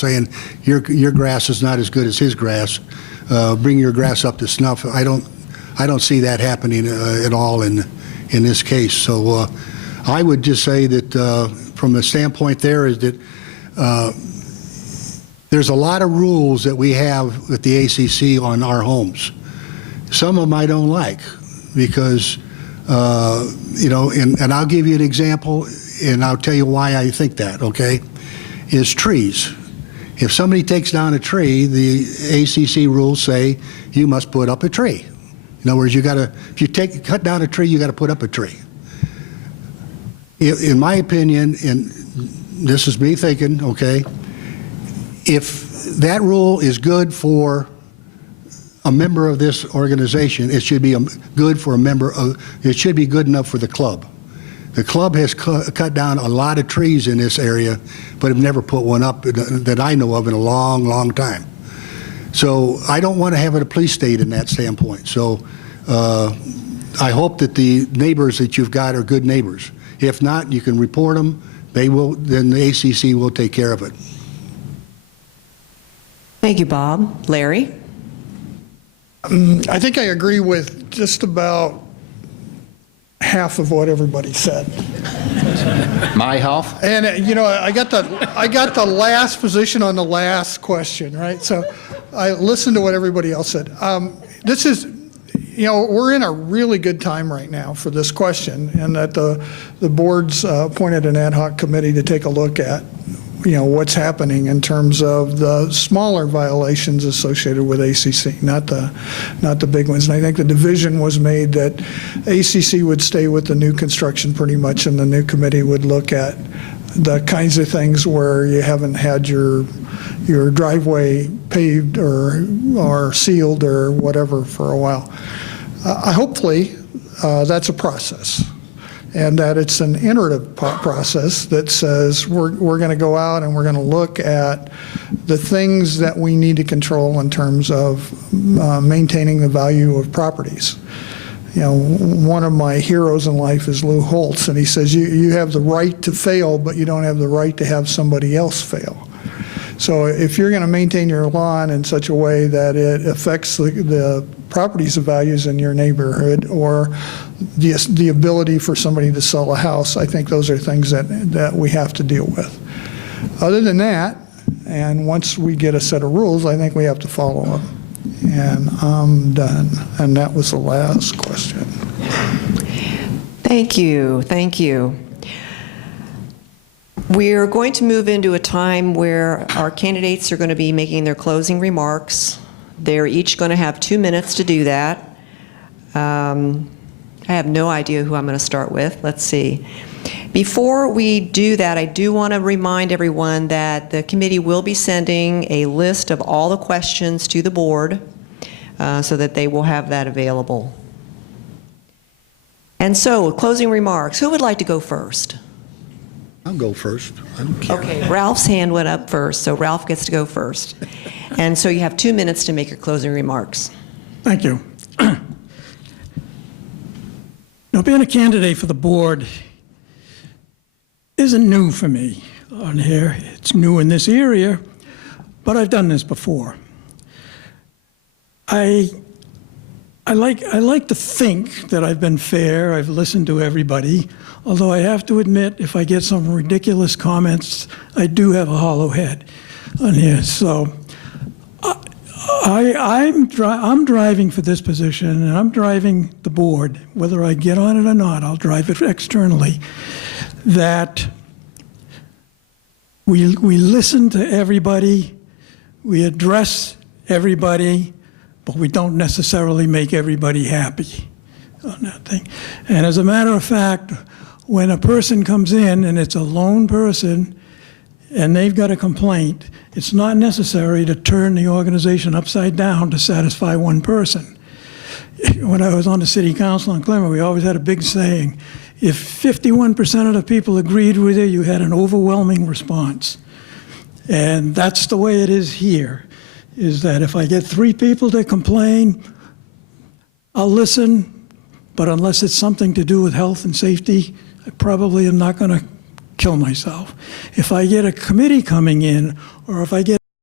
saying your grass is not as good as his grass. Bring your grass up to snuff. I don't see that happening at all in this case. So I would just say that from the standpoint there is that there's a lot of rules that we have with the ACC on our homes. Some of them I don't like because you know, and I'll give you an example, and I'll tell you why I think that. Okay, is trees. If somebody takes down a tree, the ACC rules say you must put up a tree. In other words, you got to, if you cut down a tree, you got to put up a tree. In my opinion, and this is me thinking, okay, if that rule is good for a member of this organization, it should be good for a member of, it should be good enough for the club. The club has cut down a lot of trees in this area, but have never put one up that I know of in a long, long time. So I don't want to have a police state in that standpoint. So I hope that the neighbors that you've got are good neighbors. If not, you can report them. They will, then the ACC will take care of it. Thank you, Bob. Larry? I think I agree with just about half of what everybody said. My half? And you know, I got the last position on the last question, right? So I listened to what everybody else said. This is, you know, we're in a really good time right now for this question, and that the board's appointed an ad hoc committee to take a look at, you know, what's happening in terms of the smaller violations associated with ACC, not the big ones. And I think the division was made that ACC would stay with the new construction pretty much, and the new committee would look at the kinds of things where you haven't had your driveway paved or sealed or whatever for a while. Hopefully, that's a process. And that it's an iterative process that says we're going to go out and we're going to look at the things that we need to control in terms of maintaining the value of properties. You know, one of my heroes in life is Lou Holtz, and he says you have the right to fail, but you don't have the right to have somebody else fail. So if you're going to maintain your lawn in such a way that it affects the properties of values in your neighborhood, or the ability for somebody to sell a house, I think those are things that we have to deal with. Other than that, and once we get a set of rules, I think we have to follow them. And I'm done. And that was the last question. Thank you. Thank you. We're going to move into a time where our candidates are going to be making their closing remarks. They're each going to have 2 minutes to do that. I have no idea who I'm going to start with. Let's see. Before we do that, I do want to remind everyone that the committee will be sending a list of all the questions to the board so that they will have that available. And so, closing remarks. Who would like to go first? I'll go first. I don't care. Okay, Ralph's hand went up first, so Ralph gets to go first. And so you have 2 minutes to make your closing remarks. Thank you. Now, being a candidate for the board isn't new for me on here. It's new in this area, but I've done this before. I like to think that I've been fair. I've listened to everybody, although I have to admit, if I get some ridiculous comments, I do have a hollow head on here. So I'm driving for this position, and I'm driving the board, whether I get on it or not, I'll drive it externally, that we listen to everybody, we address everybody, but we don't necessarily make everybody happy on that thing. And as a matter of fact, when a person comes in and it's a lone person and they've got a complaint, it's not necessary to turn the organization upside down to satisfy one person. When I was on the city council in Clemmer, we always had a big saying, if 51% of the people agreed with you, you had an overwhelming response. And that's the way it is here, is that if I get 3 people to complain, I'll listen, but unless it's something to do with health and safety, I probably am not going to kill myself. If I get a committee coming in or if I get